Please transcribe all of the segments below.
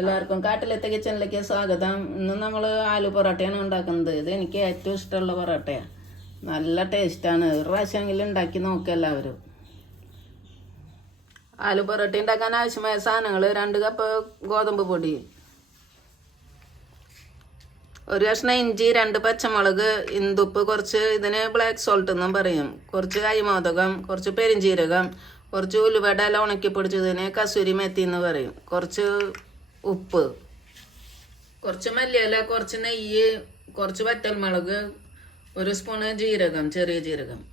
എല്ലാവർക്കും കാട്ടിലത്തെ കിച്ചണിലേക്ക് സ്വാഗതം. ഇന്ന് നമ്മൾ ആലു പൊറോട്ടയാണ് ഉണ്ടാക്കുന്നത്. ഇത് എനിക്ക് ഏറ്റവും ഇഷ്ടമുള്ള പൊറോട്ടയാണ് നല്ല ടേസ്റ്റാണ്. ഒരു പ്രാവശ്യമെങ്കിലും ഉണ്ടാക്കി നോക്കുക എല്ലാവരും. ആലു പൊറോട്ട ഉണ്ടാക്കാൻ ആവശ്യമായ സാധനങ്ങൾ രണ്ട് കപ്പ് ഗോതമ്പ് പൊടി. ഒരു കഷ്ണം ഇഞ്ചി രണ്ട് പച്ചമുളക് ഇന്തുപ്പ് കുറച്ച് ഇതിന് ബ്ലാക്ക് സോൾട്ട് എന്നും പറയും. കുറച്ച് അരിമോദകം കുറച്ച് പെരിഞ്ചീരകം കുറച്ച് ഉലുവട ഉണക്കി പൊടിച്ചതിന് കസൂരി മെത്തി എന്ന് പറയും. കുറച്ച് ഉപ്പ്. കുറച്ച് മല്ലിയില കുറച്ച് നെയ്യ് കുറച്ച് വറ്റൽമുളക് ഒരു സ്പൂണ് ജീരകം ചെറിയ ജീരകം.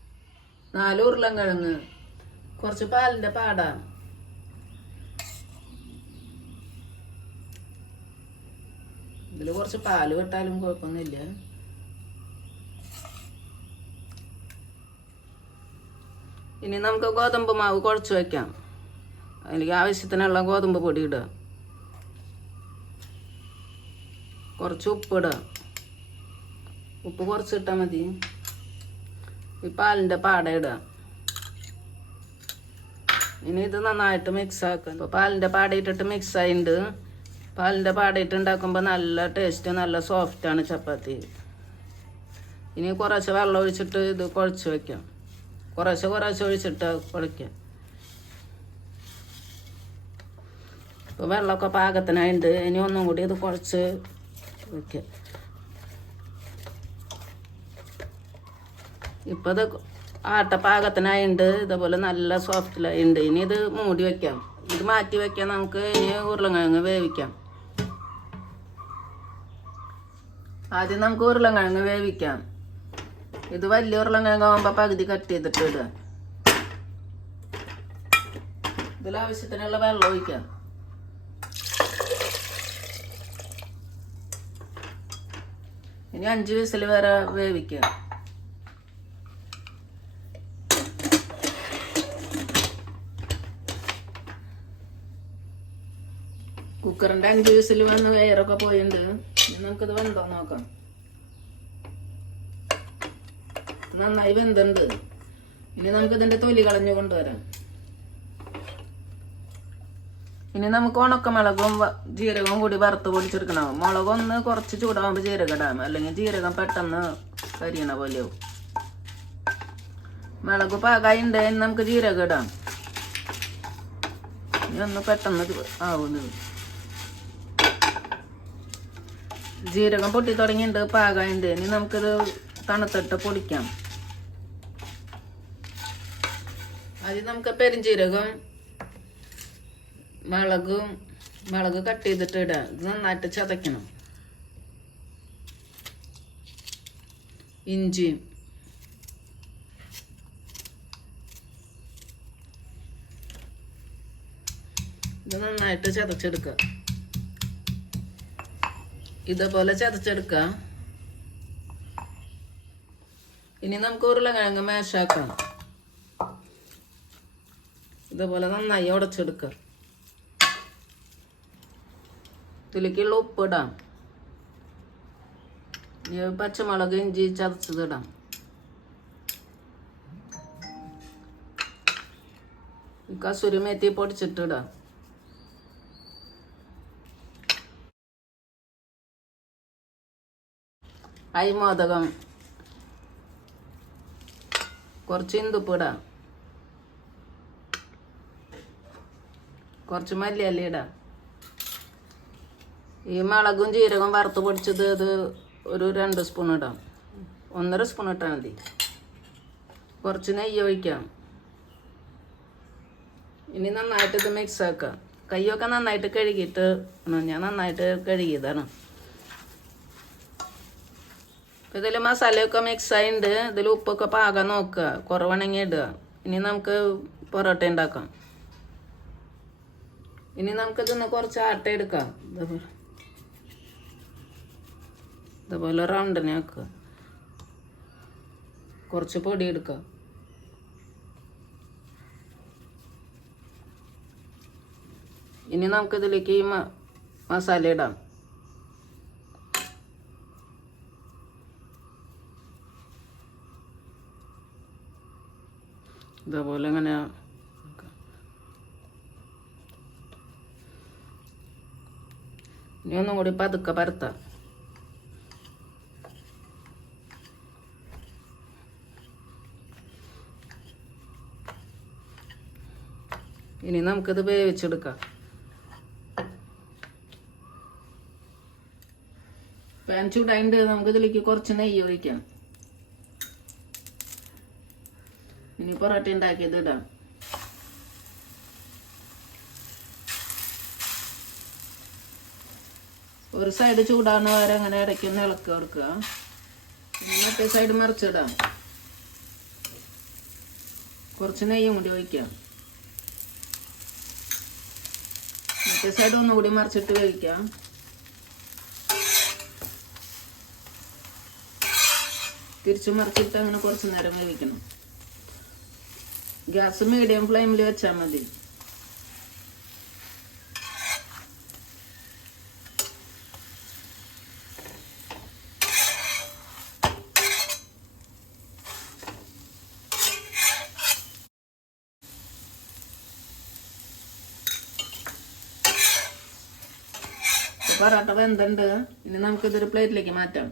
നാല് ഉരുളൻകിഴങ്ങ്. കുറച്ച് പാലിന്റെ പാട. ഇതിൽ കുറച്ച് പാൽ വിട്ടാലും കുഴപ്പമൊന്നുമില്ല. ഇനി നമുക്ക് ഗോതമ്പ് മാവ് കുഴച്ച് വയ്ക്കാം അതിലേക്ക് ആവശ്യത്തിനുള്ള ഗോതമ്പ് പൊടി ഇടുക. കുറച്ച് ഉപ്പിടുക ഉപ്പ് കുറച്ച് ഇട്ടാൽ മതി. ഈ പാലിന്റെ പാട ഇടുക ഇനി ഇത് നന്നായിട്ട് മിക്സ് ആക്കുക ഇപ്പോൾ പാലിന്റെ പാട ഇട്ടിട്ട് മിക്സ് ആയിട്ടുണ്ട് പാലിന്റെ പാട ഇട്ടുണ്ടാക്കുമ്പോൾ നല്ല ടേസ്റ്റ് നല്ല സോഫ്റ്റാണ് ചപ്പാത്തി. ഇനി കുറച്ച് വെള്ളം ഒഴിച്ചിട്ട് ഇത് കുഴച്ച് വയ്ക്കാം കുറേശ്ശെ കുറേശ്ശെ ഒഴിച്ചിട്ട് കുഴയ്ക്കാം. ഇപ്പോൾ വെള്ളമൊക്കെ പാകത്തിനായിട്ടുണ്ട് ഇനി ഒന്നും കൂടി ഇത് കുഴച്ച് വയ്ക്കാം ഇപ്പോൾ ഇത് ആട്ട പാകത്തിനായിട്ടുണ്ട് ഇതേപോലെ നല്ല സോഫ്റ്റിലായിട്ടുണ്ട് ഇനി ഇത് മൂടി വയ്ക്കാം ഇത് മാറ്റി വയ്ക്കാം നമുക്ക് ഇനി ഉരുളൻകിഴങ്ങ് വേവിക്കാം. ആദ്യം നമുക്ക് ഉരുളൻകിഴങ്ങ് വേവിക്കാം. ഇത് വലിയ ഉരുളൻകിഴങ്ങ് ആകുമ്പോൾ പകുതി കട്ട് ചെയ്തിട്ട് ഇടുക. ഇതിൽ വെള്ളം ഒഴിക്കാം. ഇനി അഞ്ച് വിസിൽ വേറെ വേവിക്കുക കുക്കറിന്റെ അഞ്ച് വിസിൽ വന്ന് എയറൊക്കെ പോയിട്ടുണ്ട് ഇനി നമുക്കിത് വെന്തോ നോക്കാം. നന്നായി വെന്തുണ്ട്. ഇനി നമുക്ക് തൊലി കളഞ്ഞു കൊണ്ടുവരാം. ഇനി നമുക്ക് ഉണക്കമുളകും മുളകും ജീരകവും കൂടി വറുത്ത് പൊടിച്ചെടുക്കണം. മുളക് ഒന്ന് കുറച്ച് ചൂടാകുമ്പോൾ ജീരകം ഇടാം. അല്ലെങ്കിൽ ജീരകം പെട്ടെന്ന് കരിയണ പോലെയാവും. മുളക് പാകായുണ്ട് നമുക്ക് ജീരകം ഇടാം. ഇനി ഒന്ന് പെട്ടെന്ന് ആവുന്ന. ജീരകം പൊട്ടി തുടങ്ങിയിട്ടുണ്ട് പാകായുണ്ട്. ഇനി നമുക്കിത് തണുത്തിട്ട് പൊടിക്കാം. ആദ്യം നമുക്ക് പെരുംജീരകം മുളകും മുളക് കട്ട് ചെയ്തിട്ട് ഇടുക ഇത് നന്നായിട്ട് ചതയ്ക്കണം. ഇഞ്ചിയും. ഇത് നന്നായിട്ട് ചതച്ചെടുക്കുക. ഇതേപോലെ ചതച്ചെടുക്കുക. ഇനി നമുക്ക് ഉരുളക്കിഴങ്ങ് മേശാക്കാം ഇതേപോലെ നന്നായി ഉടച്ചെടുക്കുക. ഇതിലേക്കുള്ള ഉപ്പിടാം. ഇടാം പച്ചമുളക് ഇഞ്ചി ചതച്ചതിടാം. കസൂരി മേത്തി പൊടിച്ചിട്ടിടാം. അരിമോദകം. കുറച്ച് ഇന്തുപ്പിടാം. കുറച്ച് മല്ലിയല്ല ഇടാം. ഈ മുളകും ജീരകവും വറുത്ത് പൊടിച്ചത് ഇത് ഒരു രണ്ട് സ്പൂൺ ഇടാം. ഒന്നര സ്പൂൺ ഇട്ടാൽ മതി. കുറച്ച് നെയ്യ് ഒഴിക്കാം. ഇനി നന്നായിട്ട് ഇത് മിക്സ് ആക്കാം. കൈയൊക്കെ നന്നായിട്ട് കഴുകിയിട്ട്. ഞാൻ നന്നായിട്ട് കഴുകിയതാണ്. ഇതിൽ മസാലയൊക്കെ മിക്സ് ആയിട്ടുണ്ട് ഇതിൽ ഉപ്പൊക്കെ പാകം നോക്കുക. കുറവാണെങ്കിൽ ഇടുക. ഇനി നമുക്ക് പൊറോട്ട ഉണ്ടാക്കാം. ഇനി നമുക്കിതൊന്ന് കുറച്ച് ആട്ട എടുക്കാം. ഇതേപോലെ റൗണ്ടിനെ ആക്കുക കുറച്ച് പൊടി എടുക്കുക ഇനി നമുക്കിതിലേക്ക് ഈ മസാല ഇടാം. ഇതേപോലെ ഇങ്ങനെ ഇനി ഒന്നും കൂടി പതുക്കെ പരത്താം. ഇനി നമുക്കിത് വേവിച്ചെടുക്കാം. പാൻ ചൂടായിട്ട് നമുക്ക് ഇതിലേക്ക് കുറച്ച് നെയ്യ് ഒഴിക്കാം. ഇനി പൊറോട്ട ഉണ്ടാക്കിയത് ഇടാം. ഒരു സൈഡ് ചൂടാണ് വരെ അങ്ങനെ ഇടയ്ക്ക് ഒന്ന് ഇളക്കി കൊടുക്കുക. മറ്റേ സൈഡ് മറിച്ചിടാം. കുറച്ച് നെയ്യും കൂടി ഒഴിക്കാം. മറ്റേ ഒന്നുകൂടി മറിച്ചിട്ട് കഴിക്കാം. തിരിച്ചു മറിച്ചിട്ട് അങ്ങനെ കുറച്ച് നേരം വേവിക്കണം. ഗ്യാസ് മീഡിയം ഫ്ലെയിമിൽ വെച്ചാൽ മതി. പൊറോട്ട വെന്തുണ്ട്. ഇനി നമുക്കിതൊരു പ്ലേറ്റിലേക്ക് മാറ്റാം.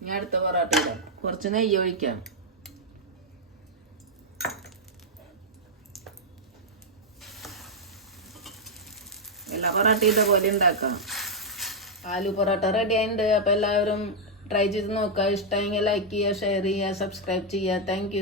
ഇനി അടുത്ത പൊറോട്ട ഇടാം കുറച്ച് നെയ്യ് ഒഴിക്കാം. എല്ലാ പൊറോട്ട ഇതേപോലെ ഉണ്ടാക്കാം. ആലു പൊറോട്ട റെഡി ആയിട്ടുണ്ട്. അപ്പോൾ എല്ലാവരും ട്രൈ ചെയ്ത് നോക്കുക. ഇഷ്ടമെങ്കിൽ ലൈക്ക് ചെയ്യുക ഷെയർ ചെയ്യുക സബ്സ്ക്രൈബ് ചെയ്യുക. താങ്ക്